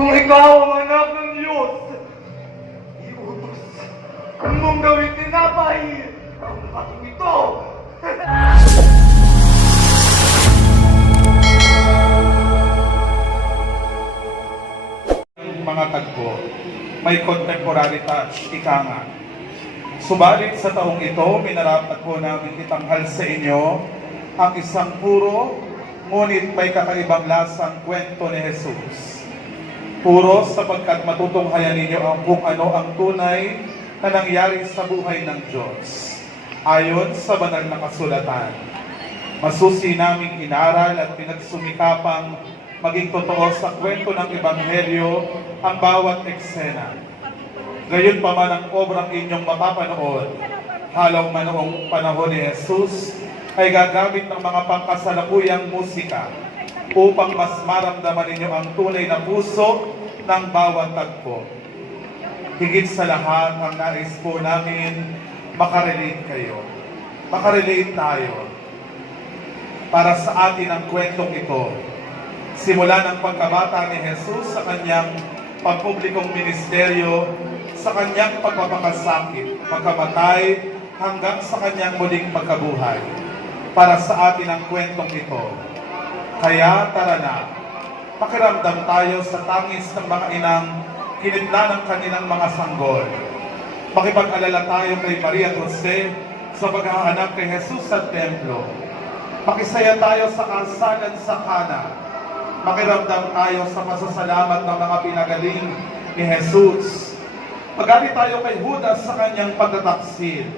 Kung ikaw ang anak ng Diyos, iutos mong gawing tinapay ang batong ito. Mga tagpo, may contemporary touch, ika nga. Subalit sa taong ito, minarapat po namin itanghal sa inyo ang isang puro, ngunit may kakaibang lasang kwento ni Jesus. Puro sapagkat matutunghayan ninyo kung ano ang tunay na nangyari sa buhay ng Diyos, ayon sa banal na kasulatan. Masusi naming inaral at pinagsumikapang maging totoo sa kwento ng Ebanghelyo ang bawat eksena. Gayon pa man ang obrang inyong mapapanood, halaw man noong panahon ni Jesus, ay gagamit ng mga pangkasalukuyang musika upang mas maramdaman ninyo ang tunay na puso ng bawat tagpo. Higit sa lahat, ang nais po namin, makarelate kayo. Makarelate tayo. Para sa atin ang kwentong ito, simula ng pagkabata ni Jesus sa kanyang pampublikong ministeryo, sa kanyang pagpapakasakit, pagkamatay, hanggang sa kanyang muling pagkabuhay. Para sa atin ang kwentong ito. Kaya tara na, pakiramdam tayo sa tangis ng mga inang kinitla ng kanilang mga sanggol. Makipag-alala tayo kay Maria at Jose sa paghahanap kay Jesus sa templo. Makisaya tayo sa kasalan sa Cana. Makiramdam tayo sa pasasalamat ng mga pinagaling ni Jesus. Magali tayo kay Judas sa kanyang pagtataksil.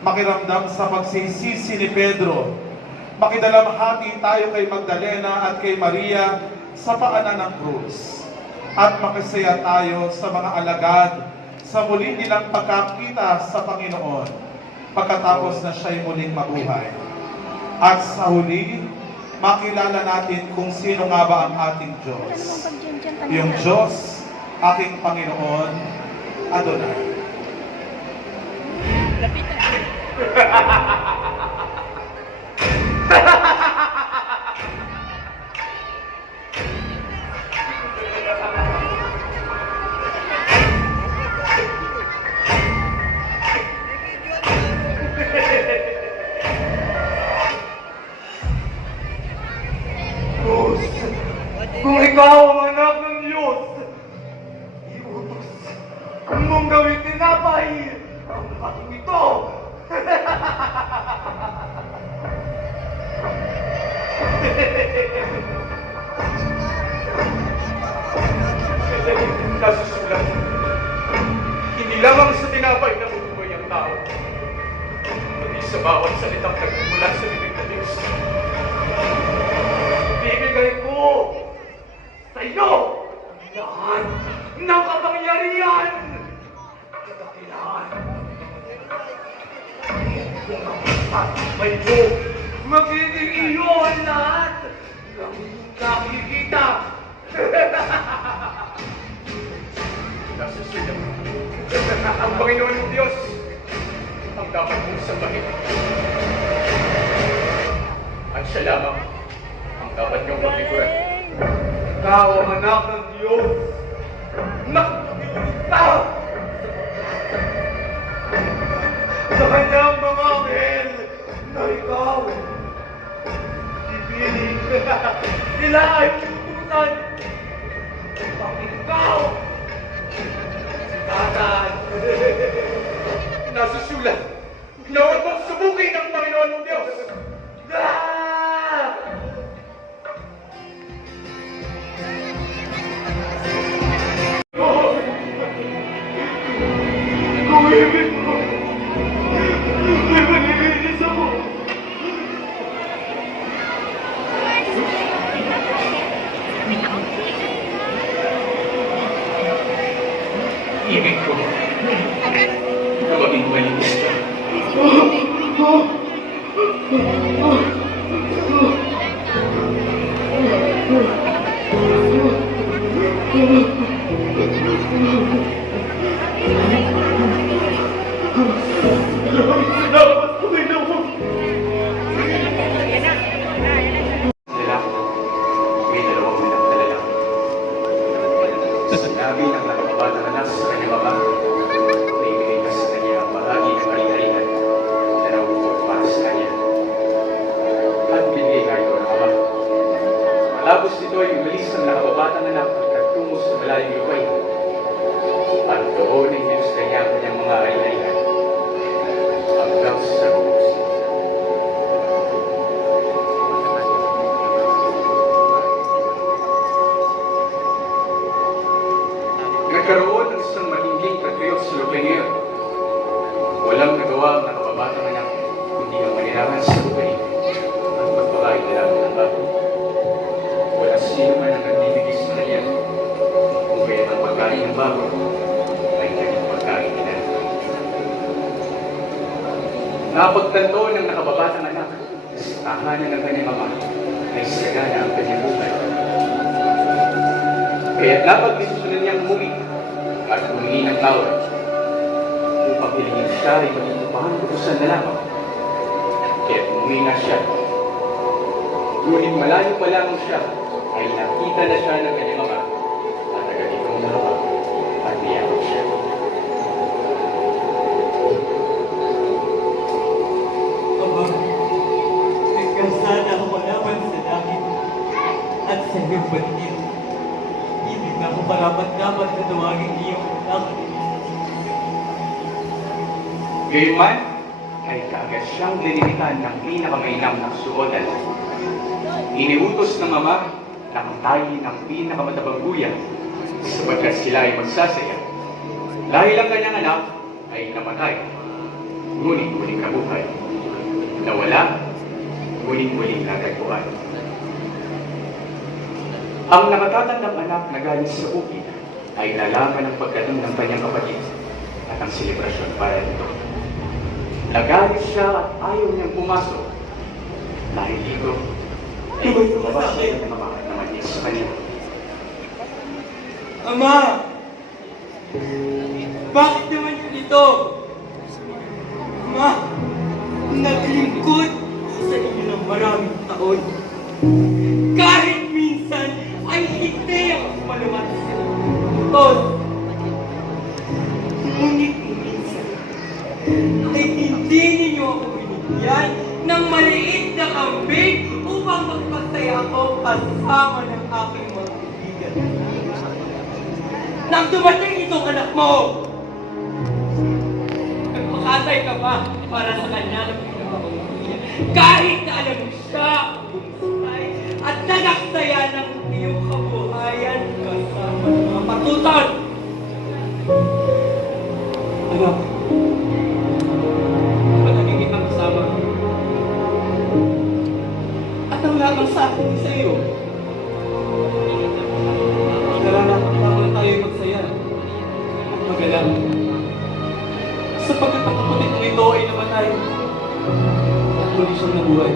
Makiramdam sa pagsisisi ni Pedro. Makidalamhati tayo kay Magdalena at kay Maria sa paanan ng krus. At makisaya tayo sa mga alagad sa muli nilang pagkakita sa Panginoon pagkatapos na siya'y muling mabuhay. At sa huli, makilala natin kung sino nga ba ang ating Diyos. Yung Diyos, aking Panginoon, Adonai. Kung ikaw ang anak ng Diyos, iutos mong gawing tinapay ang batong ito. Nasusulat, hindi lamang sa tinapay na bubuhay ang tao, kundi sa bawat salitang nagmumula sa bibig ng Diyos. Bibigay ko sa iyo lahat ng kapangyarihan at kadakilaan. Kung ang pagpapay mo, magiging iyo ang lahat ng nakikita. Nasusulat, ang Panginoon ng Diyos ang dapat mong sambahin. At siya lamang ang dapat niyong maglikuran. Ikaw ang anak ng Diyos. Nakikita sa kanyang mga anghel na ikaw ibiling. Sila ay tutusan upang ikaw Satan. Nasusulat, na huwag mong subukin ang Panginoon ng Diyos. Kung ibig mo, may manilinis ako. Ibig ko na maging malinis ka. Dapat tuloy na mo. Sila, may dalawang pinagdala lang. Sinabi ng nakababatang anak sa kanyang ama, na ibigay ka sa kanya ang bahagi ng ari-arian na nauukot para sa kanya. At binigay nga ito ng ama. Matapos nito ay umalis ang nakababatang anak at nagtungo sa malayong lupain. At doon ay nilusta niya ang kanyang mga ari-arian hanggang sa bukos. Nagkaroon ng isang matinding katuyot sa lupain ngayon. Walang nagawa ang nakababatang anak, kundi ang manirahan sa lupain at magpakain na lamang ng bago. Wala sino man ang nagbibigay sa kanya, kung kaya ang pagkain ng bago ay naging pagkain nila. Napagtanto ng nakababatang anak na sa tahanan ng kanyang ama ay sagana ang kanyang buhay. Kaya't napag-desisyonan niyang umuwi at humingi ng tawad upang hilingin siya ay maging kutusan na lamang. Kaya't umuwi na siya. Ngunit malayo pa lamang siya ay nakita na siya ng kanyang ama at agad itong naluwa at niyakap siya. Ama, nagkasala ako laban sa langit at sa iyong bantil. Ibig na ako parapat-dapat na tawagin iyong anak. Gayunman, ay kaagad siyang linilitan ng pinakamainam na suotan. Iniutos ng ama na kantayin ng pinakamatabang guyan sapagkat sila ay magsasaya. Dahil ang kanyang anak ay namatay, ngunit muling nabuhay. Nawala, ngunit muling natagpuan. Ang nakatatandang anak na galing sa bukid ay nalaman ang pagdating ng kanyang kapatid at ang selebrasyon para dito. Nagalit siya at ayaw niyang pumasok. Dahil dito, ay lumabas siya ng mga naman niya sa kanya. Ama! Bakit naman ganito? Ama! Naglingkod ako sa inyo ng maraming taon. Kahit minsan ay hindi ako malumat sa inyo. Ngunit minsan ay hindi ninyo ako binigyan ng maliit na kambing upang magpasaya ako kasama ng aking mga kaibigan. Nang dumating itong anak mo, nagpakasay ka ba para sa kanya ng pinapamamilya? Kahit na alam mo siya ang bumisay at nanaksaya ng iyong kabuhayan kasama ng mga patutan. Anak, palaging kitang kasama. At ang lamang sa akin sa iyo. Nararapat lamang tayo magsaya at magalang. Sapagkat ang kapatid mo ito ay namatay at muli siyang nabuhay.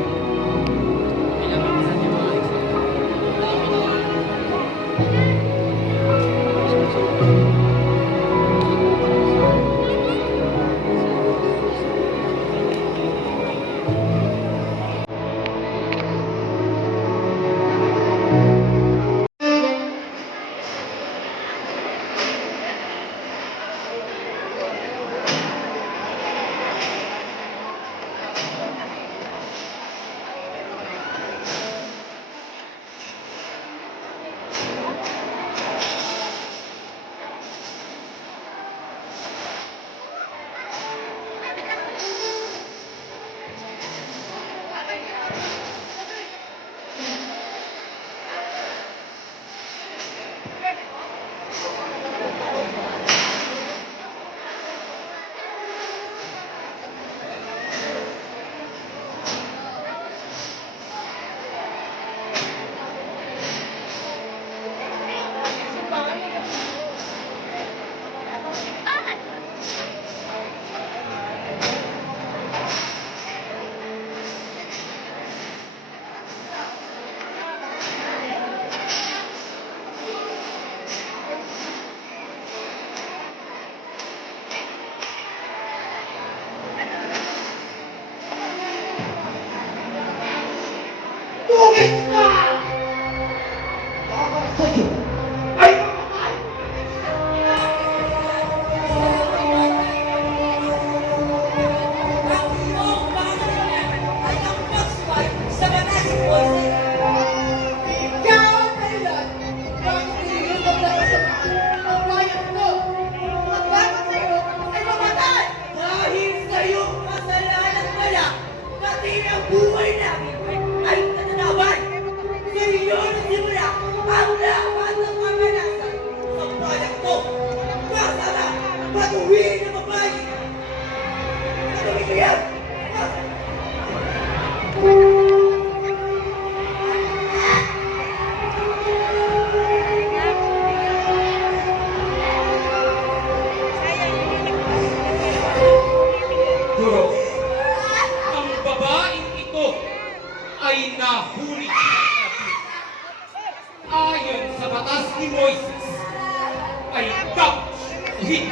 ay dapat sabihin.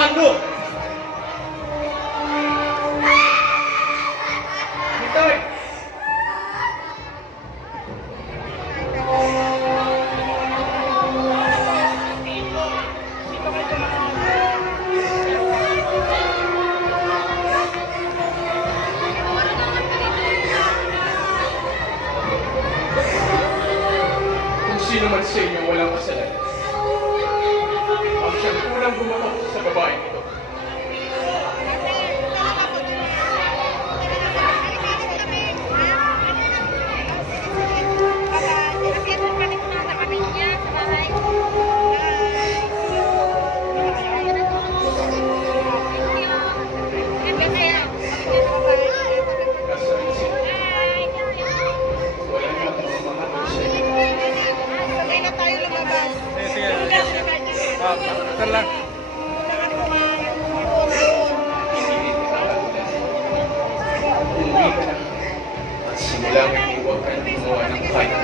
Ano? Bitoy! Kung sino man sa inyo walang kasalanan, ang siyang unang gumawa sa babaeng ito. Nasa isip, wala na akong mamahatid sa inyo. Hindi rin nakakagulan. Umuwi ka na at simula ngayon huwag ka na gumawa ng kahit